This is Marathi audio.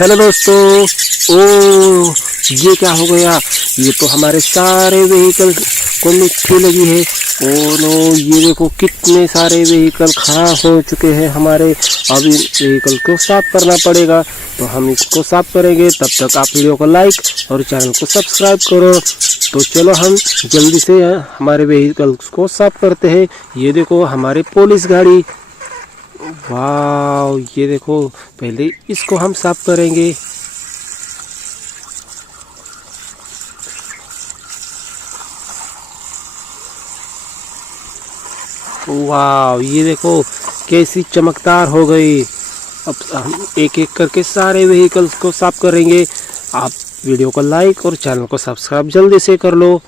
हेलो दोस्तों। ओ ये क्या हो गया? ये तो हमारे सारे व्हीकल को मिट्टी लगी है। ओ नो, ये देखो कितने सारे व्हीकल खराब हो चुके हैं हमारे। अब इन व्हीकल को साफ करना पड़ेगा, तो हम इसको साफ करेंगे। तब तक आप वीडियो को लाइक और चैनल को सब्सक्राइब करो। तो चलो हम जल्दी से हमारे व्हीकल को साफ करते हैं। ये देखो हमारे पुलिस गाड़ी। वाह, ये देखो, पहले इसको हम साफ करेंगे। वाह, ये देखो कैसी चमकदार हो गई। अब हम एक एक करके सारे व्हीकल्स को साफ करेंगे। आप वीडियो को लाइक और चैनल को सब्सक्राइब जल्दी से कर लो।